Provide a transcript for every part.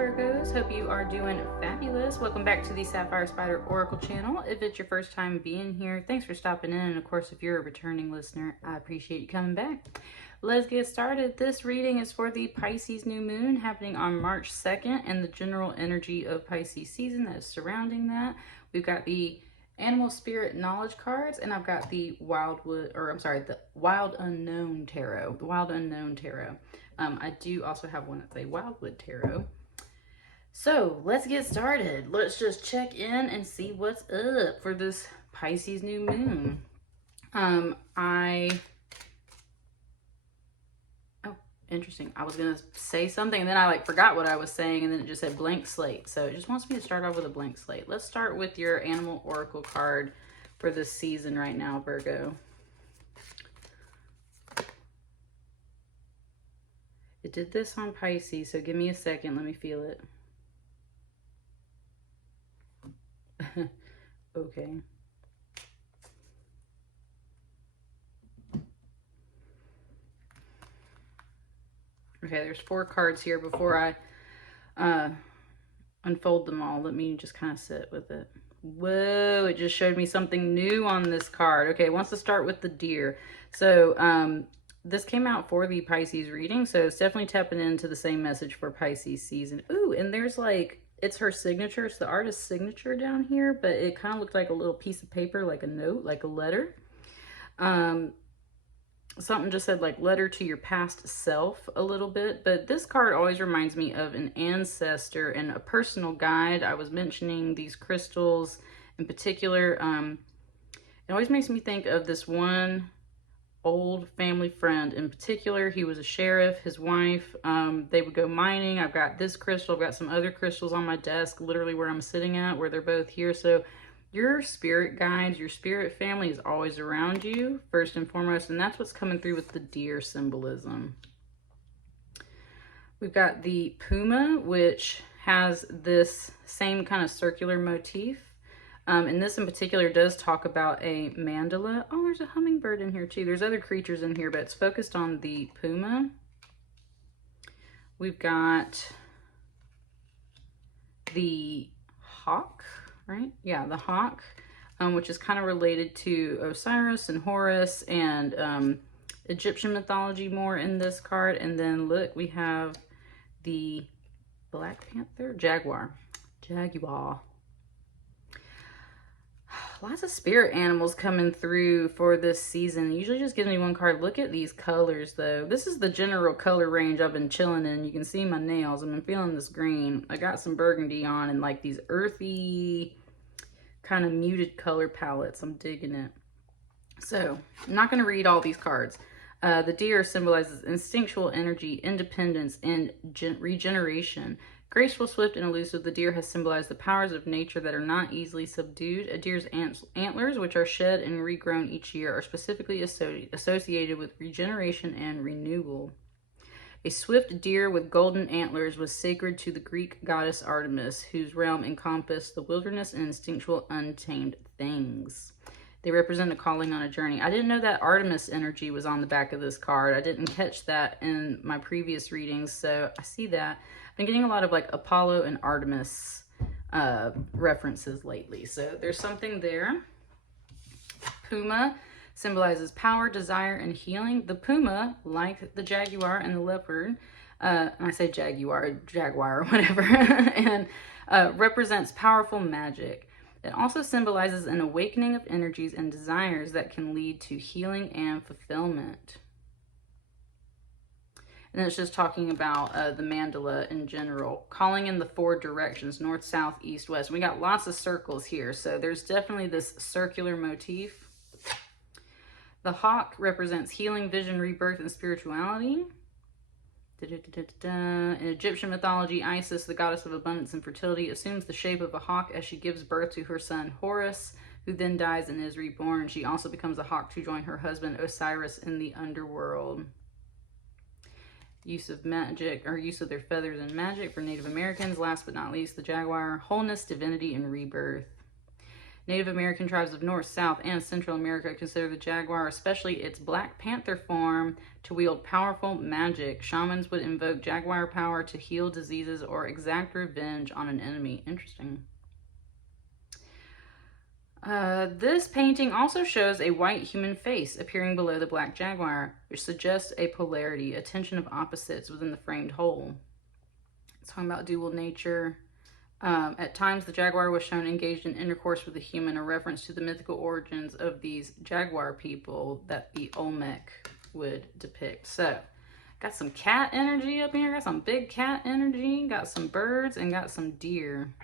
Virgos, hope you are doing fabulous. Welcome back to the Sapphire Spider Oracle channel. If it's your first time being here, thanks for stopping in. And of course, if you're a returning listener, I appreciate you coming back. Let's get started. This reading is for the Pisces new moon happening on March 2nd and the general energy of Pisces season that is surrounding that. We've got the Animal Spirit Knowledge cards, and I've got the the Wild Unknown Tarot. The Wild Unknown Tarot. I do also have one that's a Wildwood Tarot. So let's get started. Let's just check in and see what's up for this Pisces new moon. Interesting. I was gonna say something and then I forgot what I was saying, and then it just said blank slate. So it just wants me to start off with a blank slate. Let's start with your Animal Oracle card for this season right now, Virgo. It did this on Pisces, so give me a second. Let me feel it. Okay. Okay, there's 4 cards here. Before I unfold them all, let me just kind of sit with it. Whoa, it just showed me something new on this card. Okay, it wants to start with the deer. So this came out for the Pisces reading, so it's definitely tapping into the same message for Pisces season. Ooh, and there's it's her signature. It's the artist's signature down here, but it kind of looked like a little piece of paper, like a note, like a letter. Something just said letter to your past self a little bit, but this card always reminds me of an ancestor and a personal guide. I was mentioning these crystals in particular. It always makes me think of this one old family friend in particular. He was a sheriff, his wife, they would go mining. I've got this crystal, I've got some other crystals on my desk, literally where I'm sitting at, where they're both here. So your spirit guides, your spirit family is always around you, first and foremost, and that's what's coming through with the deer symbolism. We've got the puma, which has this same kind of circular motif. And this in particular does talk about a mandala. Oh, there's a hummingbird in here too. There's other creatures in here, but it's focused on the puma. We've got the hawk. Right? Yeah, the hawk, which is kind of related to Osiris and Horus and Egyptian mythology more in this card. And then look, we have the Black Panther, Jaguar. Lots of spirit animals coming through for this season. It usually just gives me one card. Look at these colors though. This is the general color range I've been chilling in. You can see my nails. I've been feeling this green. I got some burgundy on and these earthy kind of muted color palettes. I'm digging it. So I'm not going to read all these cards. The deer symbolizes instinctual energy, independence, and regeneration. Graceful, swift, and elusive, the deer has symbolized the powers of nature that are not easily subdued. A deer's antlers, which are shed and regrown each year, are specifically associated with regeneration and renewal. A swift deer with golden antlers was sacred to the Greek goddess Artemis, whose realm encompassed the wilderness and instinctual untamed things. They represent a calling on a journey. I didn't know that Artemis energy was on the back of this card. I didn't catch that in my previous readings, so I see that. I've been getting a lot of Apollo and Artemis references lately, so there's something there. Puma symbolizes power, desire, and healing. The puma, like the jaguar and the leopard, I say jaguar or whatever, and represents powerful magic. It also symbolizes an awakening of energies and desires that can lead to healing and fulfillment. And it's just talking about the mandala in general, calling in the 4 directions, north, south, east, west. We got lots of circles here, so there's definitely this circular motif. The hawk represents healing, vision, rebirth, and spirituality. In Egyptian mythology, Isis, the goddess of abundance and fertility, assumes the shape of a hawk as she gives birth to her son Horus, who then dies and is reborn. She also becomes a hawk to join her husband Osiris in the underworld. Use of magic, or use of their feathers in magic for Native Americans. Last but not least, the jaguar, wholeness, divinity, and rebirth. Native American tribes of North, South, and Central America consider the jaguar, especially its Black Panther form, to wield powerful magic. Shamans would invoke jaguar power to heal diseases or exact revenge on an enemy. Interesting. This painting also shows a white human face appearing below the black jaguar, which suggests a polarity, a tension of opposites within the framed whole. It's talking about dual nature. At times, the jaguar was shown engaged in intercourse with a human, a reference to the mythical origins of these jaguar people that the Olmec would depict. So, got some cat energy up here, got some big cat energy, got some birds, and got some deer.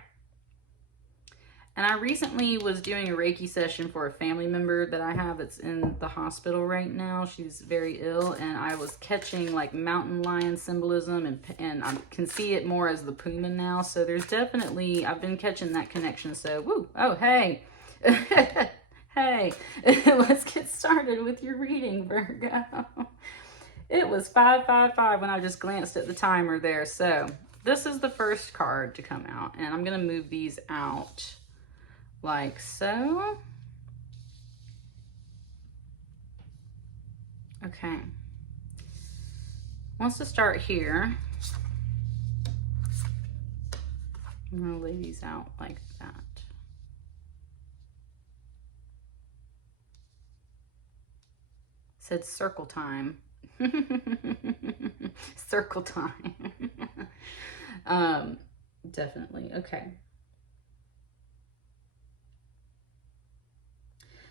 And I recently was doing a Reiki session for a family member that I have that's in the hospital right now. She's very ill, and I was catching like mountain lion symbolism, and I can see it more as the puma now. So there's definitely, I've been catching that connection. So, woo, oh, hey, hey, let's get started with your reading, Virgo. It was 555 when I just glanced at the timer there. So this is the first card to come out, and I'm going to move these out like so. Okay. Wants to start here. I'm going to lay these out like that. Said circle time. Circle time. Definitely. Okay.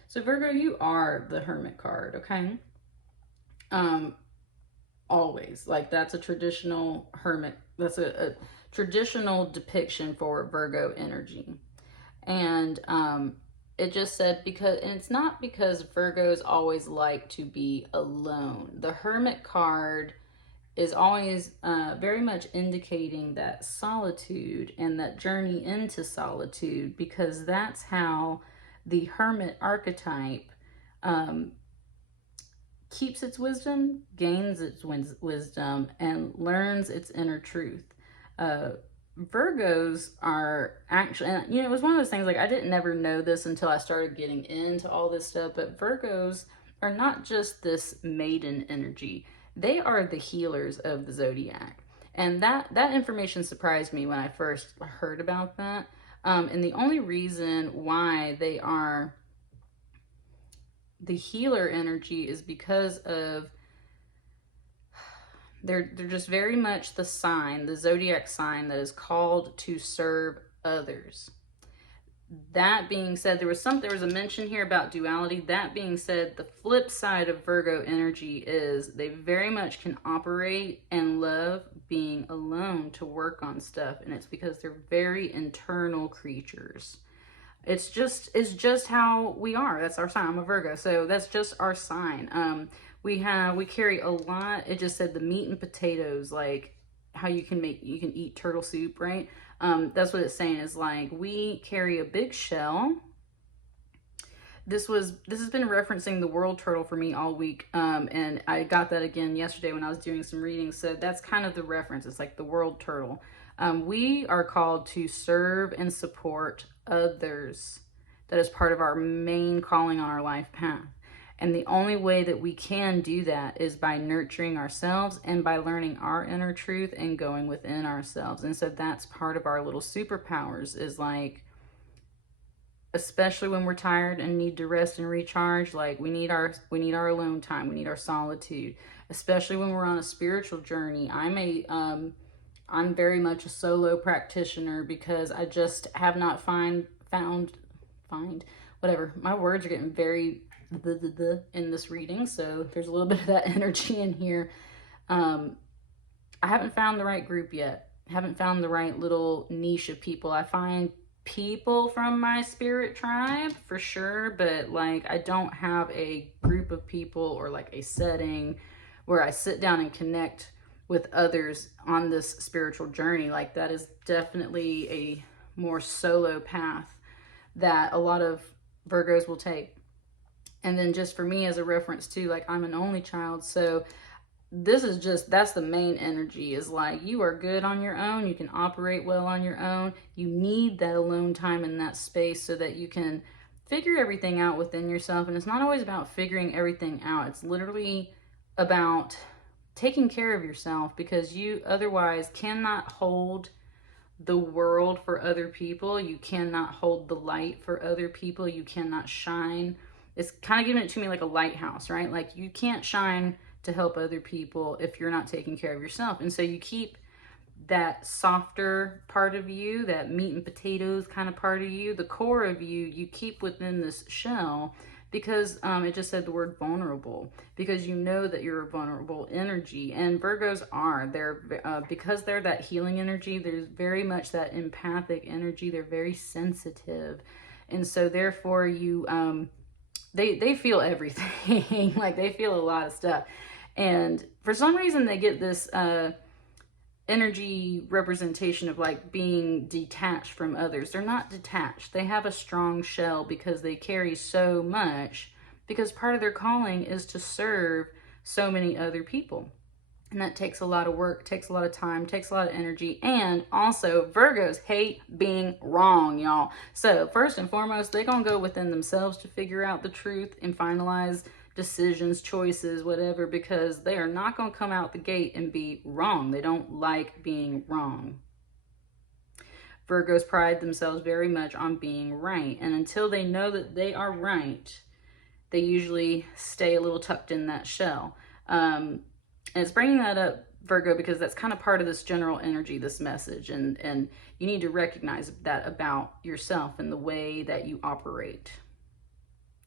So Virgo, you are the Hermit card, okay? Always. Like, that's a traditional Hermit. That's a traditional depiction for Virgo energy. And it just said because, and it's not because Virgos always like to be alone. The Hermit card is always very much indicating that solitude and that journey into solitude, because that's how the Hermit archetype keeps its wisdom, gains its wisdom, and learns its inner truth. Virgos are actually, and you know, it was one of those things, like, I didn't never know this until I started getting into all this stuff, but Virgos are not just this maiden energy. They are the healers of the zodiac. And that information surprised me when I first heard about that. And the only reason why they are the healer energy is because of they're just very much the sign, the zodiac sign that is called to serve others. That being said, there was a mention here about duality. That being said, the flip side of Virgo energy is they very much can operate and love being alone to work on stuff, and it's because they're very internal creatures. It's just how we are. That's our sign. I'm a Virgo, so that's just our sign. We carry a lot. It just said the meat and potatoes, like how you can eat turtle soup, right? That's what it's saying, is like we carry a big shell. This has been referencing the world turtle for me all week, and I got that again yesterday when I was doing some readings. So that's kind of the reference. It's like the world turtle. We are called to serve and support others. That is part of our main calling on our life path. And the only way that we can do that is by nurturing ourselves and by learning our inner truth and going within ourselves. And so that's part of our little superpowers, is like, especially when we're tired and need to rest and recharge, like we need our alone time, we need our solitude. Especially when we're on a spiritual journey. I'm very much a solo practitioner because I just have not found whatever. My words are getting very in this reading, so there's a little bit of that energy in here. I haven't found the right group yet. I haven't found the right little niche of people. I find people from my spirit tribe for sure, but like I don't have a group of people or like a setting where I sit down and connect with others on this spiritual journey. Like, that is definitely a more solo path that a lot of Virgos will take. And then just for me as a reference too, like I'm an only child, so that's the main energy, is like you are good on your own, you can operate well on your own. You need that alone time in that space so that you can figure everything out within yourself. And it's not always about figuring everything out. It's literally about taking care of yourself, because you otherwise cannot hold the world for other people. You cannot hold the light for other people. You cannot shine. It's kind of giving it to me like a lighthouse, right? Like you can't shine to help other people if you're not taking care of yourself. And so you keep that softer part of you, that meat and potatoes kind of part of you, the core of you, you keep within this shell, because it just said the word vulnerable, because you know that you're a vulnerable energy. And Virgos are, because they're that healing energy, there's very much that empathic energy. They're very sensitive. And so therefore you, they feel everything. Like they feel a lot of stuff. And for some reason they get this, energy representation of like being detached from others. They're not detached. They have a strong shell because they carry so much, because part of their calling is to serve so many other people. And that takes a lot of work, takes a lot of time, takes a lot of energy. And also Virgos hate being wrong, y'all. So first and foremost, they're going to go within themselves to figure out the truth and finalize decisions, choices, whatever, because they are not going to come out the gate and be wrong. They don't like being wrong. Virgos pride themselves very much on being right. And until they know that they are right, they usually stay a little tucked in that shell. And it's bringing that up, Virgo, because that's kind of part of this general energy, this message. And you need to recognize that about yourself and the way that you operate.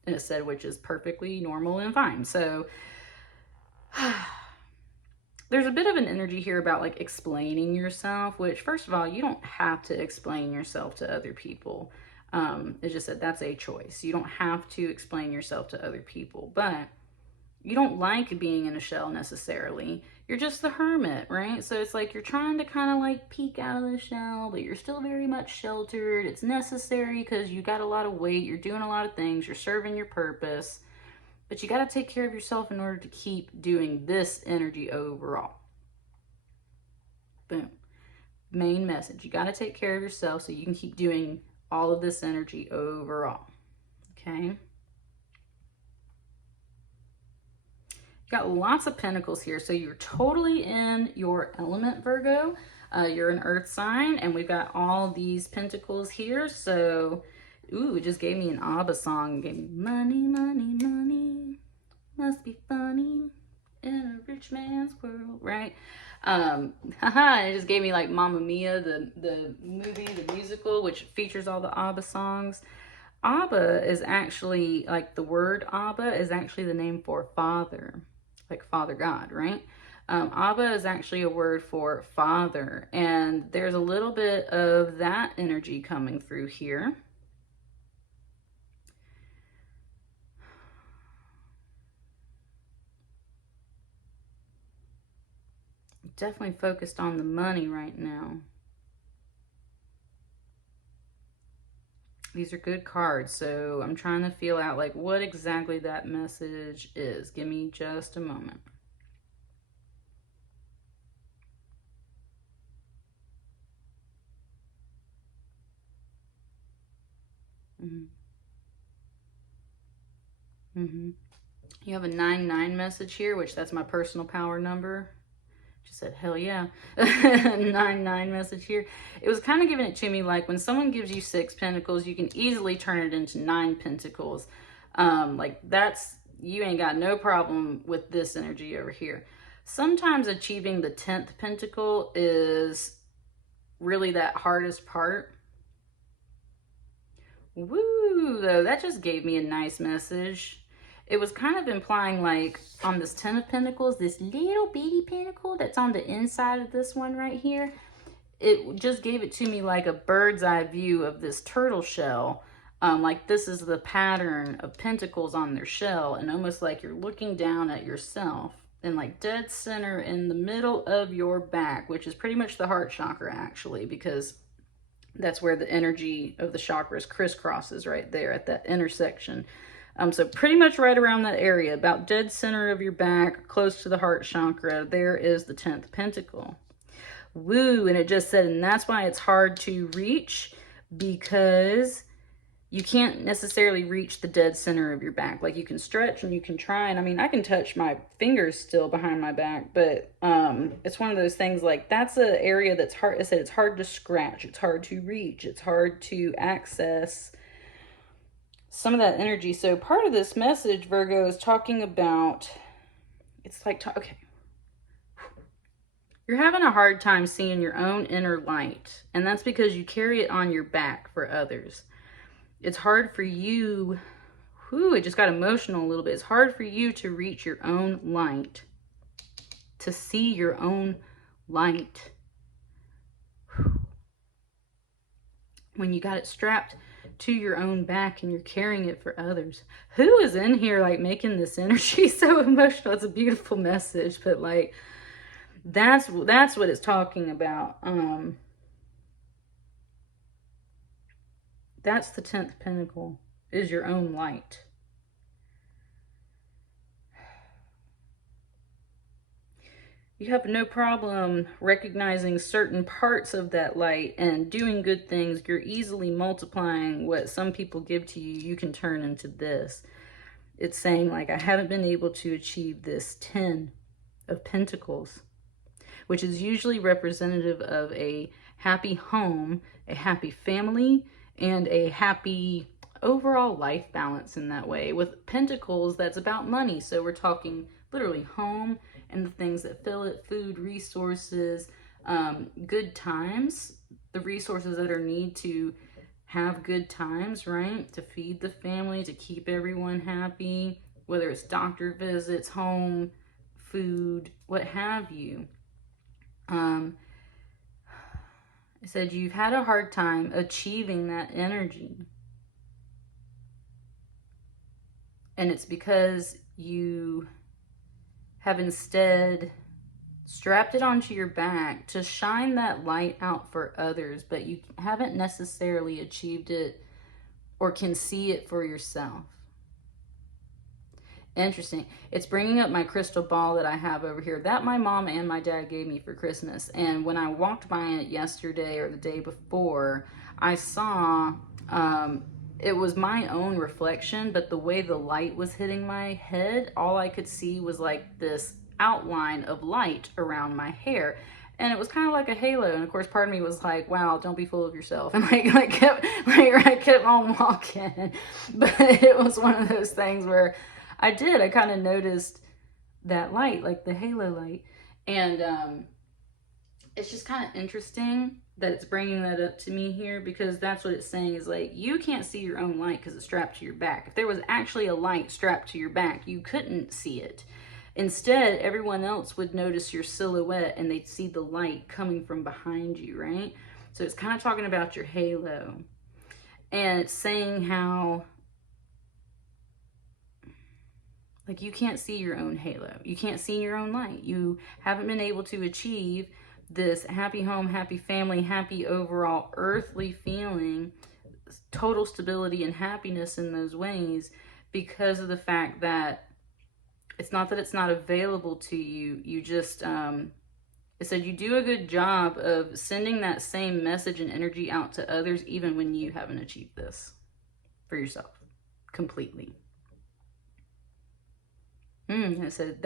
And it said, which is perfectly normal and fine. So there's a bit of an energy here about like explaining yourself, which first of all, you don't have to explain yourself to other people. It's just that that's a choice. You don't have to explain yourself to other people, but you don't like being in a shell necessarily. You're just the hermit, right? So it's like you're trying to kind of like peek out of the shell, but you're still very much sheltered. It's necessary because you got a lot of weight. You're doing a lot of things. You're serving your purpose. But you got to take care of yourself in order to keep doing this energy overall. Boom. Main message. You got to take care of yourself so you can keep doing all of this energy overall. Okay? Got lots of pentacles here, so you're totally in your element, Virgo. You're an earth sign, and we've got all these pentacles here. So, ooh, it just gave me an ABBA song. It gave me money, money, money, must be funny in a rich man's world, right? It just gave me like Mamma Mia, the movie, the musical, which features all the ABBA songs. ABBA is actually, like the word ABBA is actually the name for father. Like Father God, right? Abba is actually a word for father, and there's a little bit of that energy coming through here. Definitely focused on the money right now. These are good cards, so I'm trying to feel out like what exactly that message is. Give me just a moment. You have a 9-9 message here, which that's my personal power number. Just said, hell yeah. 9-9 message here. It was kind of giving it to me like when someone gives you 6 pentacles, you can easily turn it into 9 pentacles. Like that's, you ain't got no problem with this energy over here. Sometimes achieving the 10th pentacle is really that hardest part. Woo, though, that just gave me a nice message. It was kind of implying like on this 10 of Pentacles, this little bitty pentacle that's on the inside of this one right here, it just gave it to me like a bird's eye view of this turtle shell. Like this is the pattern of pentacles on their shell, and almost like you're looking down at yourself and like dead center in the middle of your back, which is pretty much the heart chakra actually, because that's where the energy of the chakras crisscrosses right there at that intersection. So pretty much right around that area, about dead center of your back, close to the heart chakra, there is the 10th pentacle. Woo, and it just said, and that's why it's hard to reach, because you can't necessarily reach the dead center of your back. Like, you can stretch and you can try, and I mean, I can touch my fingers still behind my back, but it's one of those things, like, that's an area that's hard. I said it's hard to scratch, it's hard to reach, it's hard to access some of that energy. So part of this message, Virgo, is talking about, it's like, okay, you're having a hard time seeing your own inner light, and that's because you carry it on your back for others. It's hard for you, it just got emotional a little bit. It's hard for you to reach your own light, to see your own light. When you got it strapped to your own back and you're carrying it for others. Who is in here, like, making this energy so emotional? It's a beautiful message, but, like, that's what it's talking about. That's the 10th pentacle, is your own light. You have no problem recognizing certain parts of that light and doing good things. You're easily multiplying what some people give to you. You can turn into this. It's saying, like, I haven't been able to achieve this 10 of Pentacles, which is usually representative of a happy home, a happy family, and a happy overall life balance in that way. With Pentacles, that's about money. So we're talking literally home and the things that fill it, food, resources, good times, the resources that are needed to have good times, right? To feed the family, to keep everyone happy, whether it's doctor visits, home, food, what have you. I said you've had a hard time achieving that energy. And it's because you have instead strapped it onto your back to shine that light out for others, but you haven't necessarily achieved it or can see it for yourself. Interesting. It's bringing up my crystal ball that I have over here that my mom and my dad gave me for Christmas. And when I walked by it yesterday or the day before, I saw it was my own reflection, but the way the light was hitting my head, all I could see was like this outline of light around my hair. And it was kind of like a halo. And of course, part of me was like, wow, don't be full of yourself. And I kept on walking. But it was one of those things where I kind of noticed that light, like the halo light. And it's just kind of interesting that it's bringing that up to me here, because that's what it's saying, is like, you can't see your own light because it's strapped to your back. If there was actually a light strapped to your back, you couldn't see it. Instead, everyone else would notice your silhouette and they'd see the light coming from behind you, right? So it's kind of talking about your halo. And it's saying how, like, you can't see your own halo. You can't see your own light. You haven't been able to achieve this happy home, happy family, happy overall earthly feeling, total stability and happiness in those ways, because of the fact that it's not that it's not available to you. You just, it said you do a good job of sending that same message and energy out to others, even when you haven't achieved this for yourself completely. It said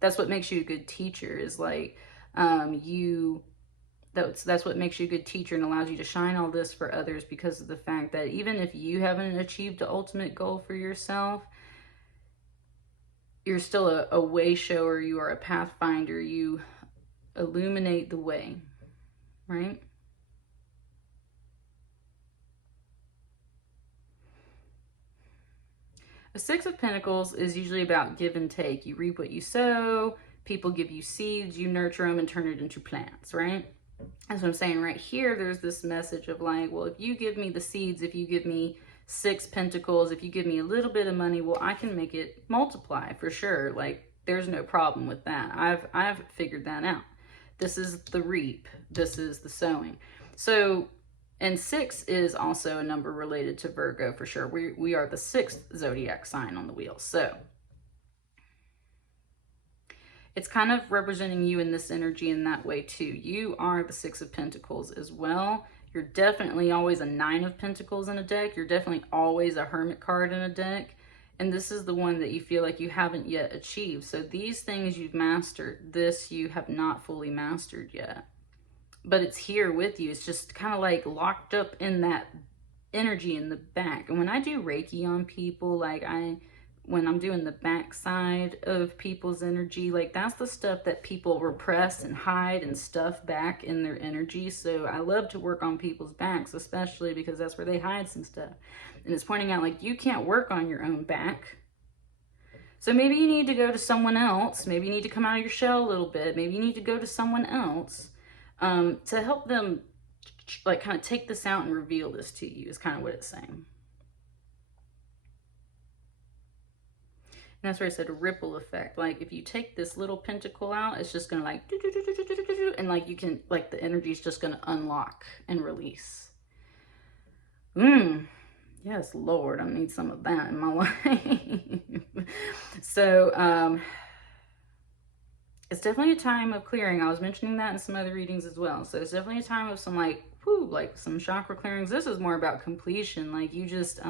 that's what makes you a good teacher, is like, that's what makes you a good teacher and allows you to shine all this for others, because of the fact that even if you haven't achieved the ultimate goal for yourself, you're still a way shower. You are a pathfinder. You illuminate the way, right? The Six of Pentacles is usually about give and take. You reap what you sow. People give you seeds. You nurture them and turn it into plants, right? That's what I'm saying right here. There's this message of like, well, if you give me the seeds, if you give me 6 pentacles, if you give me a little bit of money, well, I can make it multiply for sure. Like, there's no problem with that. I've figured that out. This is the reap. This is the sowing. So, and 6 is also a number related to Virgo for sure. We are the 6th zodiac sign on the wheel. So it's kind of representing you in this energy in that way too. You are the 6 of Pentacles as well. You're definitely always a 9 of Pentacles in a deck. You're definitely always a Hermit card in a deck. And this is the one that you feel like you haven't yet achieved. So these things you've mastered. This you have not fully mastered yet. But it's here with you. It's just kind of like locked up in that energy in the back. And when I do Reiki on people, like when I'm doing the back side of people's energy, like that's the stuff that people repress and hide and stuff back in their energy. So I love to work on people's backs, especially because that's where they hide some stuff. And it's pointing out like you can't work on your own back. So maybe you need to go to someone else. Maybe you need to come out of your shell a little bit. Maybe you need to go to someone else to help them like kind of take this out and reveal this to you is kind of what it's saying. And that's where I said a ripple effect. Like if you take this little pentacle out, it's just going to like, and like you can, like the energy is just going to unlock and release. Yes, Lord, I need some of that in my life. So, it's definitely a time of clearing. I was mentioning that in some other readings as well. So it's definitely a time of some like, whoo, like some chakra clearings. This is more about completion. Like you just,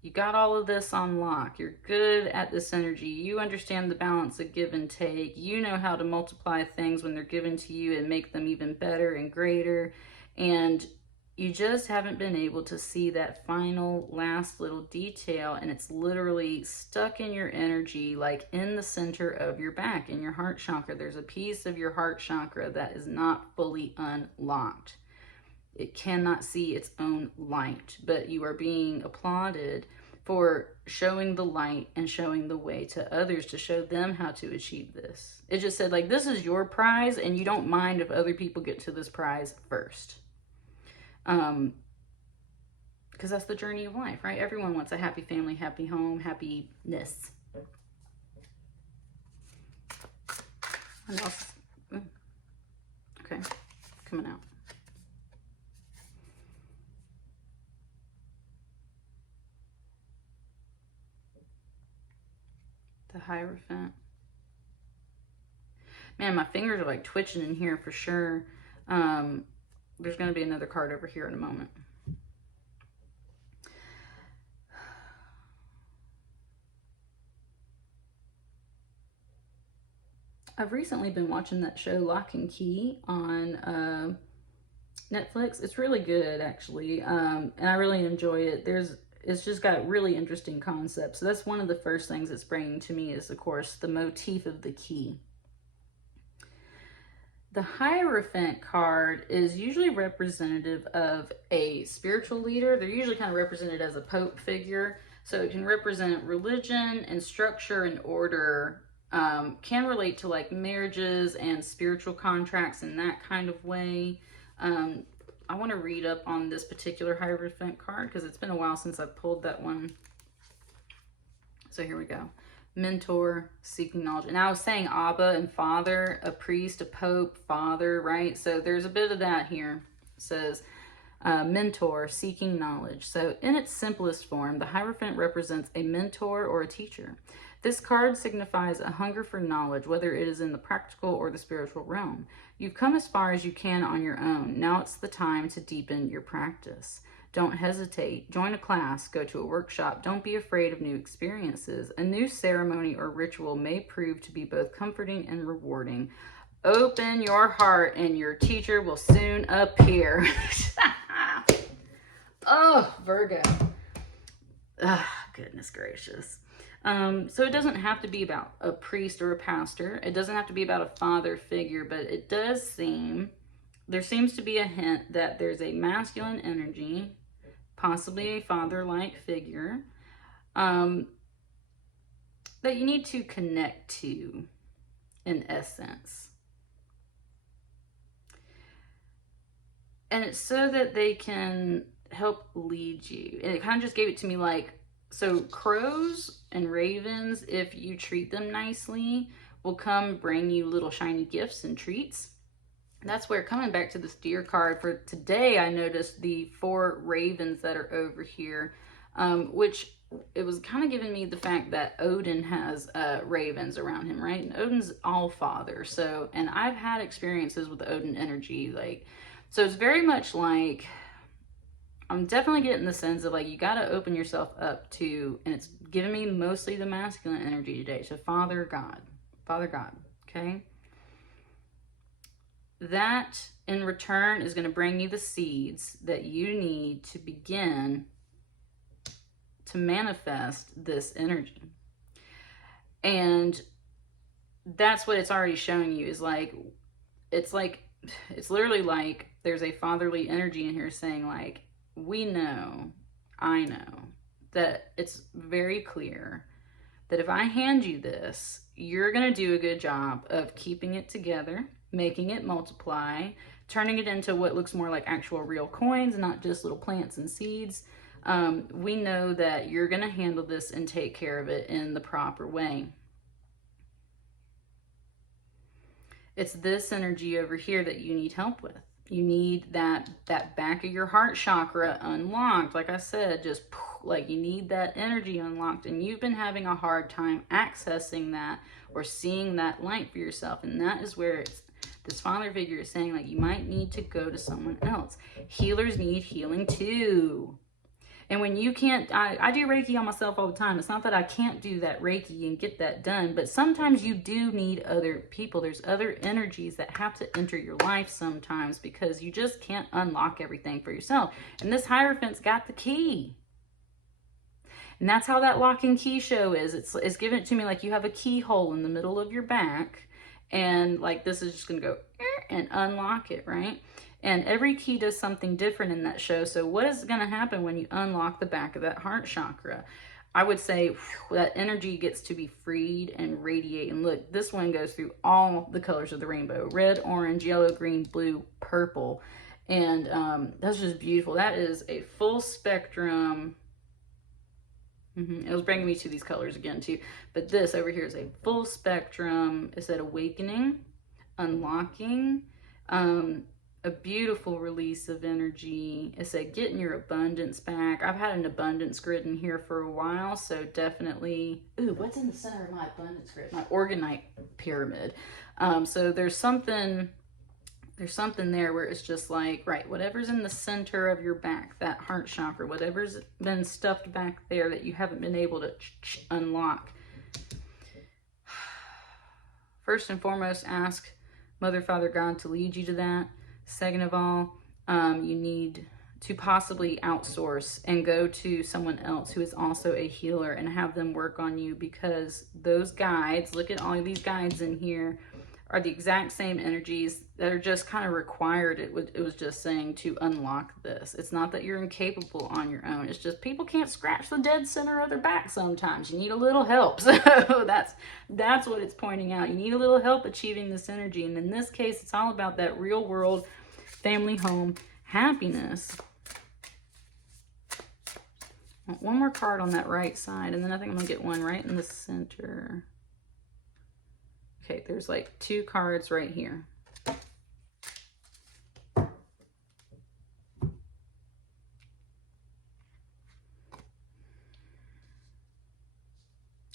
you got all of this on lock. You're good at this energy. You understand the balance of give and take. You know how to multiply things when they're given to you and make them even better and greater. And you just haven't been able to see that final last little detail, and it's literally stuck in your energy, like in the center of your back, in your heart chakra. There's a piece of your heart chakra that is not fully unlocked. It cannot see its own light, but you are being applauded for showing the light and showing the way to others to show them how to achieve this. It just said like, this is your prize and you don't mind if other people get to this prize first. Because that's the journey of life, right? Everyone wants a happy family, happy home, happiness. What else? Okay, coming out. The Hierophant. Man, my fingers are like twitching in here for sure. There's going to be another card over here in a moment. I've recently been watching that show Lock and Key on Netflix. It's really good, actually, and I really enjoy it. It's just got really interesting concepts. So that's one of the first things it's bringing to me is, of course, the motif of the key. The Hierophant card is usually representative of a spiritual leader. They're usually kind of represented as a pope figure. So it can represent religion and structure and order. Can relate to like marriages and spiritual contracts in that kind of way. I want to read up on this particular Hierophant card because it's been a while since I've pulled that one. So here we go. Mentor, seeking knowledge. And I was saying Abba and Father, a priest, a pope, father, right? So there's a bit of that here. It says mentor, seeking knowledge. So in its simplest form, the Hierophant represents a mentor or a teacher. This card signifies a hunger for knowledge, whether it is in the practical or the spiritual realm. You've come as far as you can on your own. Now it's the time to deepen your practice. Don't hesitate. Join a class, go to a workshop. Don't be afraid of new experiences. A new ceremony or ritual may prove to be both comforting and rewarding. Open your heart and your teacher will soon appear. Oh, Virgo. Oh, goodness gracious. So it doesn't have to be about a priest or a pastor. It doesn't have to be about a father figure, but it does seem, there seems to be a hint that there's a masculine energy, possibly a father-like figure, that you need to connect to, in essence. And it's so that they can help lead you. And it kind of just gave it to me like, so crows and ravens, if you treat them nicely, will come bring you little shiny gifts and treats. That's where, coming back to this deer card for today, I noticed the 4 ravens that are over here, which it was kind of giving me the fact that Odin has ravens around him, right? And Odin's all father. So, and I've had experiences with Odin energy, like So it's very much like, I'm definitely getting the sense of like, you got to open yourself up to, and it's giving me mostly the masculine energy today. So Father God, okay? That in return is going to bring you the seeds that you need to begin to manifest this energy. And that's what it's already showing you, is like, it's literally like there's a fatherly energy in here saying like, I know that it's very clear that if I hand you this, you're going to do a good job of keeping it together, making it multiply, turning it into what looks more like actual real coins, not just little plants and seeds. We know that you're going to handle this and take care of it in the proper way. It's this energy over here that you need help with. You need that back of your heart chakra unlocked. Like I said, just like you need that energy unlocked, and you've been having a hard time accessing that or seeing that light for yourself. And that is where this father figure is saying like, you might need to go to someone else. Healers need healing too. And when you can't, I do Reiki on myself all the time. It's not that I can't do that Reiki and get that done, but sometimes you do need other people. There's other energies that have to enter your life sometimes, because you just can't unlock everything for yourself. And this Hierophant's got the key. And that's how that lock and key show is. It's given it to me like you have a keyhole in the middle of your back, and like this is just going to go and unlock it, right? And every key does something different in that show. So what is going to happen when you unlock the back of that heart chakra? I would say that energy gets to be freed and radiate. And look, this one goes through all the colors of the rainbow: red, orange, yellow, green, blue, purple. And that's just beautiful. That is a full spectrum. It was bringing me to these colors again too. But this over here is a full spectrum. It said awakening, unlocking, a beautiful release of energy. It said getting your abundance back. I've had an abundance grid in here for a while, so definitely. Ooh, what's in the center of my abundance grid? My Organite pyramid. So there's something there where it's just like, right, whatever's in the center of your back, that heart chakra, whatever's been stuffed back there that you haven't been able to unlock. First and foremost, ask Mother, Father, God to lead you to that. Second of all, you need to possibly outsource and go to someone else who is also a healer and have them work on you, because those guides, look at all of these guides in here, are the exact same energies that are just kind of required. It was just saying to unlock this. It's not that you're incapable on your own. It's just people can't scratch the dead center of their back sometimes. You need a little help. So that's what it's pointing out. You need a little help achieving this energy. And in this case, it's all about that real world family home happiness. One more card on that right side, and then I think I'm gonna get one right in the center. Okay, there's like 2 cards right here.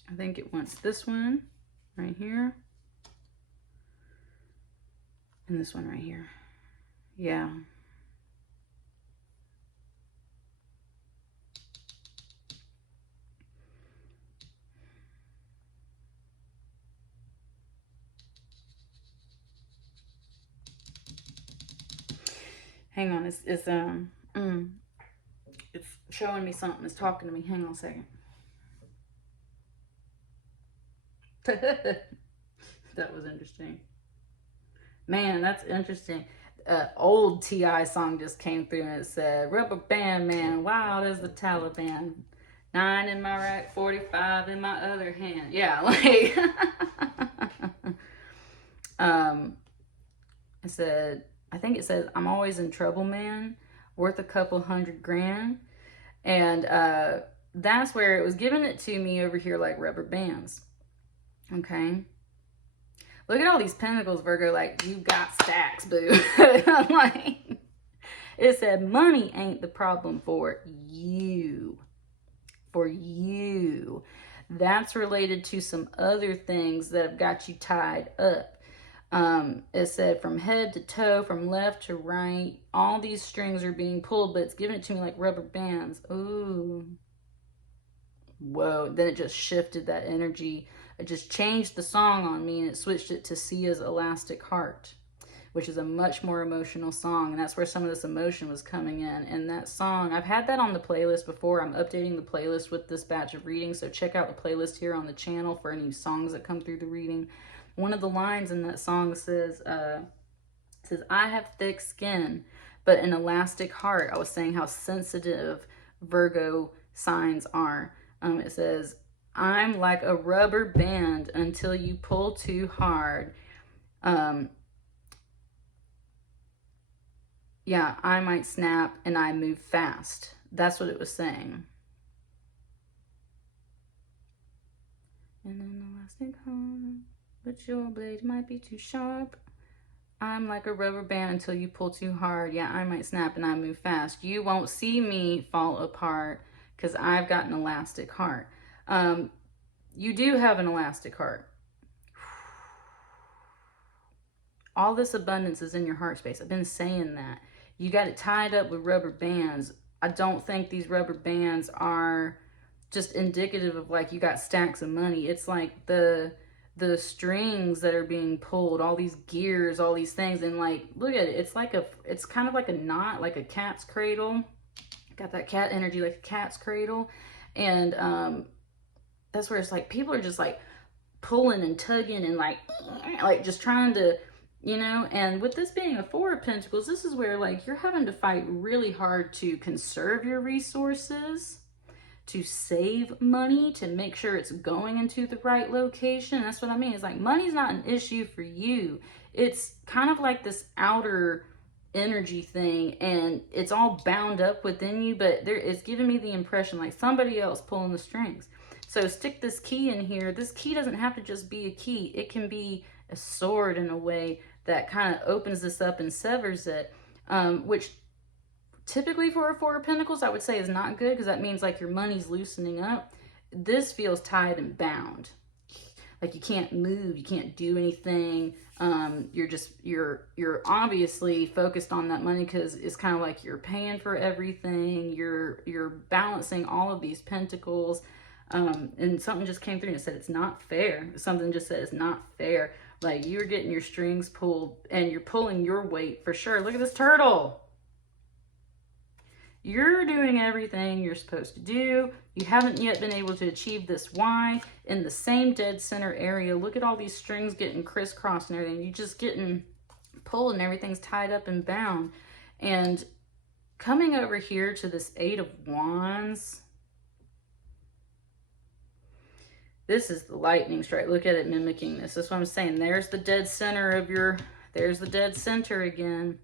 I think it wants this one right here and this one right here. Yeah. Hang on, it's showing me something. It's talking to me. Hang on a second. That was interesting. Man, that's interesting. Old T.I. song just came through and it said, "Rubber band man, wild as the Taliban. 9 in my right, 45 in my other hand." Yeah, like it said, I think it says, "I'm always in trouble, man. Worth a couple $100 grand." And that's where it was giving it to me over here like rubber bands. Okay. Look at all these pentacles, Virgo. Like, you got stacks, boo. Like, it said, money ain't the problem for you. For you. That's related to some other things that have got you tied up. It said from head to toe, from left to right, all these strings are being pulled, but it's giving it to me like rubber bands. Ooh. Whoa. Then it just shifted that energy. It just changed the song on me and it switched it to Sia's Elastic Heart, which is a much more emotional song. And that's where some of this emotion was coming in. And that song, I've had that on the playlist before. I'm updating the playlist with this batch of readings. So check out the playlist here on the channel for any songs that come through the reading. One of the lines in that song says, I have thick skin, but an elastic heart. I was saying how sensitive Virgo signs are. It says, I'm like a rubber band until you pull too hard. Yeah, I might snap and I move fast. That's what it was saying. And an elastic heart, but your blade might be too sharp. I'm like a rubber band until you pull too hard. Yeah, I might snap and I move fast. You won't see me fall apart because I've got an elastic heart. You do have an elastic heart. All this abundance is in your heart space. I've been saying that. You got it tied up with rubber bands. I don't think these rubber bands are just indicative of like you got stacks of money. It's like the strings that are being pulled, all these gears, all these things, and like look at it. It's kind of like a knot, like a cat's cradle. Got that cat energy, like a cat's cradle, and that's where it's like people are just like pulling and tugging and like just trying to, you know. And with this being a Four of Pentacles, this is where like you're having to fight really hard to conserve your resources, to save money, to make sure it's going into the right location. That's what I mean. It's like money's not an issue for you. It's kind of like this outer energy thing, and it's all bound up within you, but it's giving me the impression like somebody else pulling the strings. So stick this key in here. This key doesn't have to just be a key. It can be a sword in a way that kind of opens this up and severs it, which typically for a Four of Pentacles, I would say is not good because that means like your money's loosening up. This feels tied and bound. Like you can't move, you can't do anything. You're obviously focused on that money because it's kind of like you're paying for everything. You're balancing all of these pentacles. And something just came through and it said it's not fair. Something just said it's not fair. Like you're getting your strings pulled and you're pulling your weight for sure. Look at this turtle. You're doing everything you're supposed to do. You haven't yet been able to achieve this Y in the same dead center area. Look at all these strings getting crisscrossed and everything. You're just getting pulled and everything's tied up and bound. And coming over here to this Eight of Wands, this is the lightning strike. Look at it mimicking this. That's what I'm saying. There's the dead center of there's the dead center again.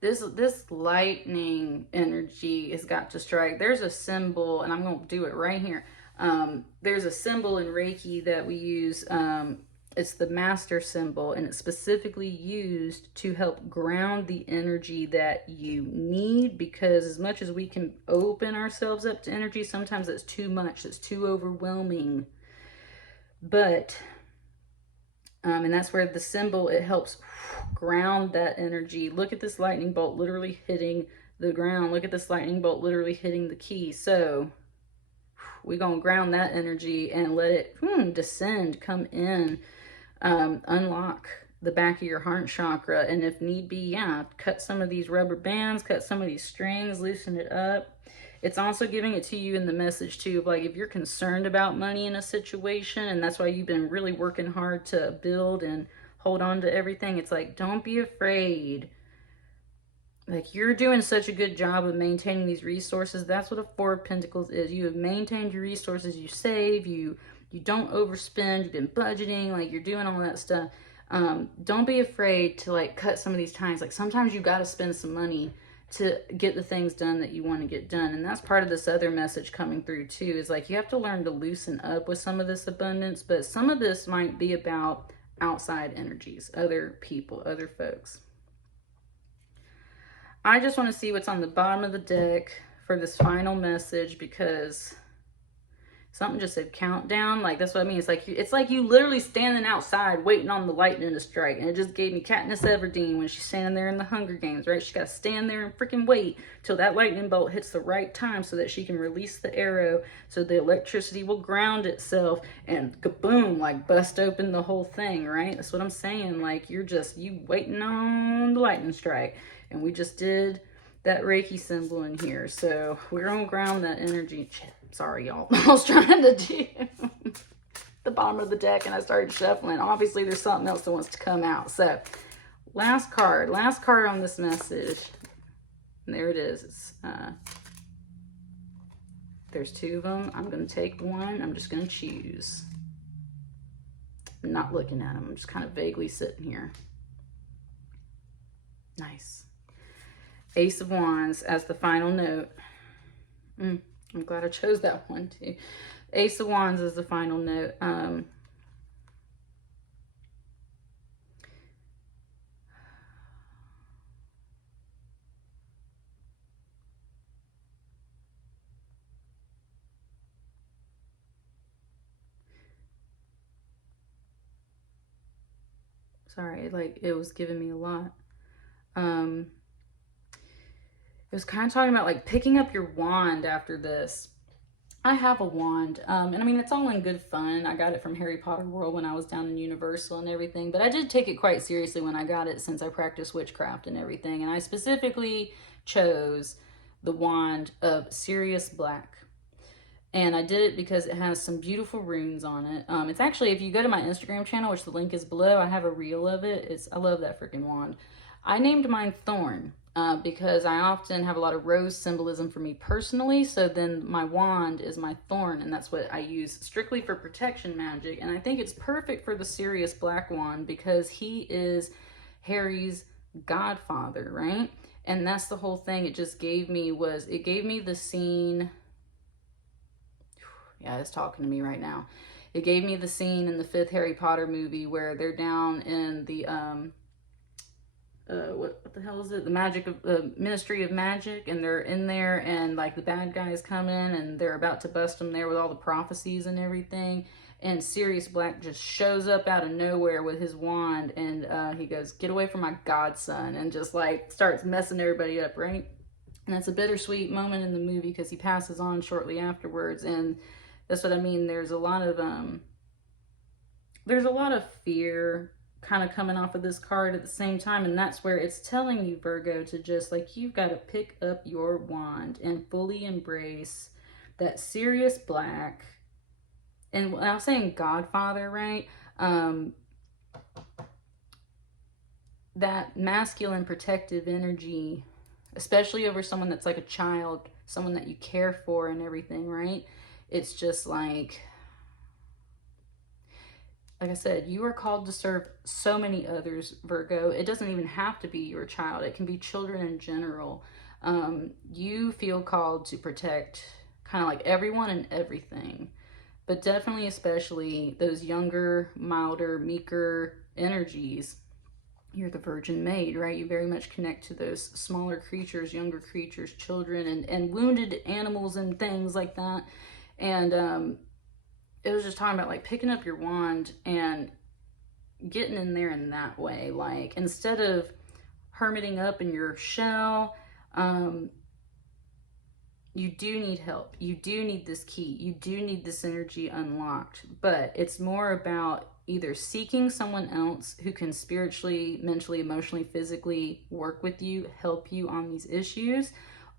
This lightning energy has got to strike. There's a symbol, and I'm going to do it right here. There's a symbol in Reiki that we use. It's the master symbol, and it's specifically used to help ground the energy that you need, because as much as we can open ourselves up to energy, sometimes it's too much. It's too overwhelming. But and that's where the symbol, it helps ground that energy. Look at this lightning bolt literally hitting the ground. Look at this lightning bolt literally hitting the key. So we're going to ground that energy and let it descend, come in, unlock the back of your heart chakra. And if need be, yeah, cut some of these rubber bands, cut some of these strings, loosen it up. It's also giving it to you in the message too, of like if you're concerned about money in a situation, and that's why you've been really working hard to build and hold on to everything, it's like, don't be afraid. Like you're doing such a good job of maintaining these resources. That's what a Four of Pentacles is. You have maintained your resources, you save, you don't overspend, you've been budgeting, like you're doing all that stuff. Don't be afraid to like cut some of these times. Like sometimes you got to spend some money to get the things done that you want to get done. And that's part of this other message coming through too, is like you have to learn to loosen up with some of this abundance, but some of this might be about outside energies, other people, other folks. I just want to see what's on the bottom of the deck for this final message, because Something just said countdown. Like, that's what I mean. It's like you literally standing outside waiting on the lightning to strike. And it just gave me Katniss Everdeen when she's standing there in the Hunger Games, right? She got to stand there and freaking wait till that lightning bolt hits the right time so that she can release the arrow, so the electricity will ground itself and kaboom, like bust open the whole thing, right? That's what I'm saying. Like, you waiting on the lightning strike. And we just did that Reiki symbol in here. So we're going to ground that energy. Sorry, y'all. I was trying to do the bottom of the deck and I started shuffling. Obviously, there's something else that wants to come out. So, last card on this message. And there it is. It's, there's 2 of them. I'm going to take one. I'm just going to choose. I'm not looking at them. I'm just kind of vaguely sitting here. Nice. Ace of Wands as the final note. I'm glad I chose that one too. Ace of Wands is the final note. Sorry, like it was giving me a lot. It was kind of talking about like picking up your wand after this. I have a wand, and I mean, it's all in good fun. I got it from Harry Potter World when I was down in Universal and everything, but I did take it quite seriously when I got it, since I practice witchcraft and everything, and I specifically chose the wand of Sirius Black. And I did it because it has some beautiful runes on it. It's actually, if you go to my Instagram channel, which the link is below, I have a reel of it. I love that freaking wand. I named mine Thorn. Because I often have a lot of rose symbolism for me personally, so then my wand is my thorn, and that's what I use strictly for protection magic. And I think it's perfect for the Sirius Black wand because he is Harry's godfather, right? And that's the whole thing it just gave me, was it gave me the scene. Yeah, it's talking to me right now. It gave me the scene in the 5th Harry Potter movie where they're down in the what the hell is it? The Ministry of Magic, and they're in there, and like the bad guys come in, and they're about to bust them there with all the prophecies and everything. And Sirius Black just shows up out of nowhere with his wand, and he goes, "Get away from my godson," and just like starts messing everybody up, right? And that's a bittersweet moment in the movie because he passes on shortly afterwards, and that's what I mean. There's a lot of fear kind of coming off of this card at the same time, and that's where it's telling you, Virgo, to just like, you've got to pick up your wand and fully embrace that Sirius Black. And when I'm saying godfather, right, that masculine protective energy, especially over someone that's like a child, someone that you care for and everything, right? It's just like I said, you are called to serve so many others, Virgo. It doesn't even have to be your child. It can be children in general. You feel called to protect kind of like everyone and everything, but definitely especially those younger, milder, meeker energies. You're the Virgin Maid, right? You very much connect to those smaller creatures, younger creatures, children, and wounded animals and things like that. And it was just talking about like picking up your wand and getting in there in that way. Like, instead of hermiting up in your shell, you do need help. You do need this key. You do need this energy unlocked. But it's more about either seeking someone else who can spiritually, mentally, emotionally, physically work with you, help you on these issues,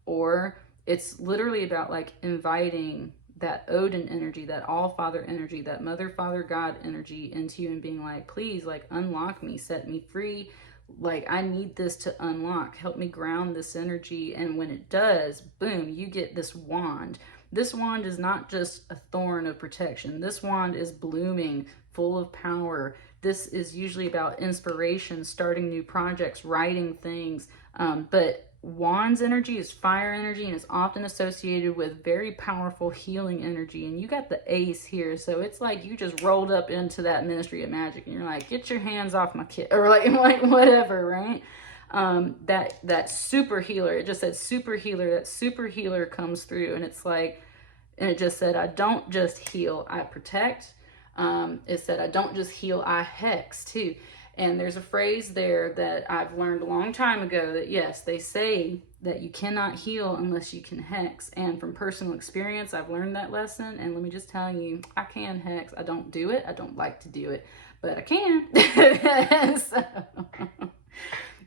or it's literally about like inviting that Odin energy, that all-father energy, that mother, father, God energy into you and being like, please, like, unlock me, set me free. Like, I need this to unlock. Help me ground this energy. And when it does, boom, you get this wand. This wand is not just a thorn of protection. This wand is blooming, full of power. This is usually about inspiration, starting new projects, writing things. But Wand's energy is fire energy and is often associated with very powerful healing energy. And you got the ace here, so it's like you just rolled up into that Ministry of Magic and you're like, get your hands off my kid, or like whatever, right? That super healer, it just said super healer, that super healer comes through, and it's like, And it just said, I don't just heal, I protect. It said, I don't just heal, I hex too. And there's a phrase there that I've learned a long time ago that, yes, they say that you cannot heal unless you can hex. And from personal experience, I've learned that lesson. And let me just tell you, I can hex. I don't do it. I don't like to do it, but I can. So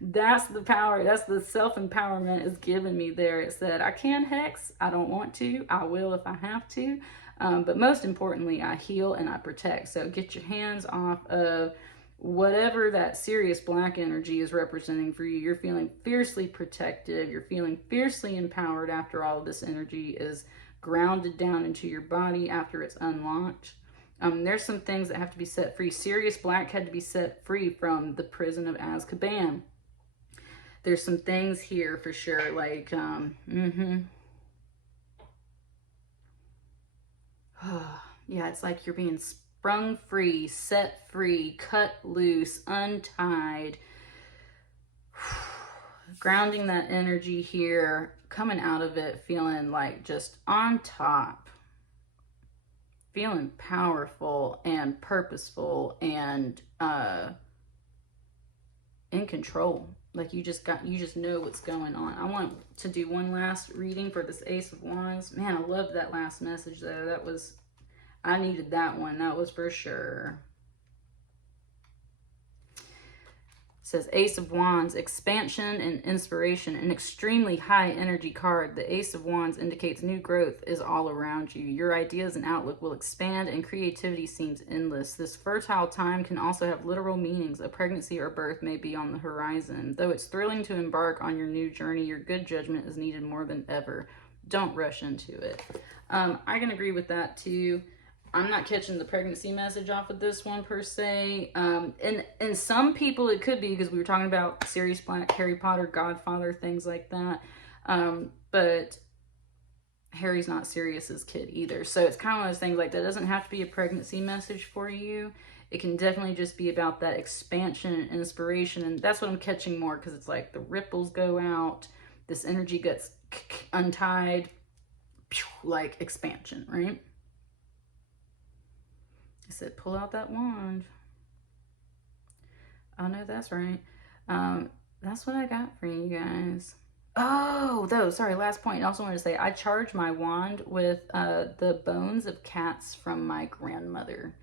that's the power. That's the self-empowerment is giving me there. It said, I can hex. I don't want to. I will if I have to. But most importantly, I heal and I protect. So get your hands off of whatever that serious black energy is representing for you. You're feeling fiercely protective. You're feeling fiercely empowered after all of this energy is grounded down into your body after it's unlocked. There's some things that have to be set free. Sirius Black had to be set free from the prison of Azkaban. There's some things here for sure, like, yeah, it's like you're being sprung free, set free, cut loose, untied. Grounding that energy here, coming out of it feeling like just on top. Feeling powerful and purposeful and in control. Like you just know what's going on. I want to do one last reading for this Ace of Wands. Man, I loved that last message though. I needed that one. That was for sure. It says Ace of Wands, expansion and inspiration, an extremely high energy card. The Ace of Wands indicates new growth is all around you. Your ideas and outlook will expand and creativity seems endless. This fertile time can also have literal meanings. A pregnancy or birth may be on the horizon. Though it's thrilling to embark on your new journey, your good judgment is needed more than ever. Don't rush into it. I can agree with that too. I'm not catching the pregnancy message off of this one per se. And some people it could be because we were talking about Sirius Black, Harry Potter, Godfather, things like that. But Harry's not Sirius's kid either. So it's kind of one of those things like that doesn't have to be a pregnancy message for you. It can definitely just be about that expansion and inspiration. And that's what I'm catching more because it's like the ripples go out. This energy gets untied, like expansion, right? I said, pull out that wand. Oh, no, that's right. That's what I got for you guys. Oh, though, sorry, last point. I also wanted to say, I charge my wand with the bones of cats from my grandmother.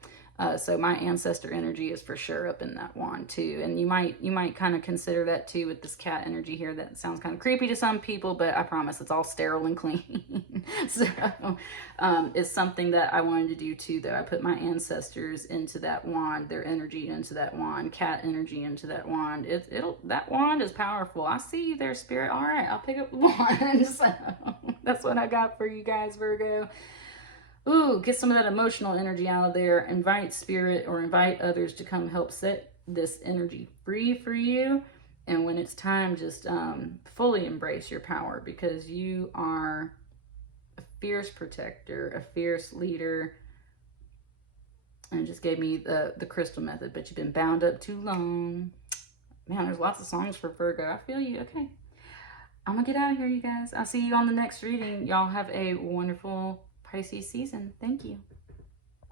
So my ancestor energy is for sure up in that wand too. And you might kind of consider that too with this cat energy here. That sounds kind of creepy to some people, but I promise it's all sterile and clean. So it's something that I wanted to do too, that I put my ancestors into that wand, their energy into that wand, cat energy into that wand. That wand is powerful. I see you there, spirit. All right, I'll pick up the wand. So that's what I got for you guys, Virgo. Ooh, get some of that emotional energy out of there. Invite spirit or invite others to come help set this energy free for you. And when it's time, just fully embrace your power because you are a fierce protector, a fierce leader. And it just gave me the crystal method, but you've been bound up too long. Man, there's lots of songs for Virgo. I feel you. Okay. I'm going to get out of here, you guys. I'll see you on the next reading. Y'all have a wonderful Pisces season. Thank you.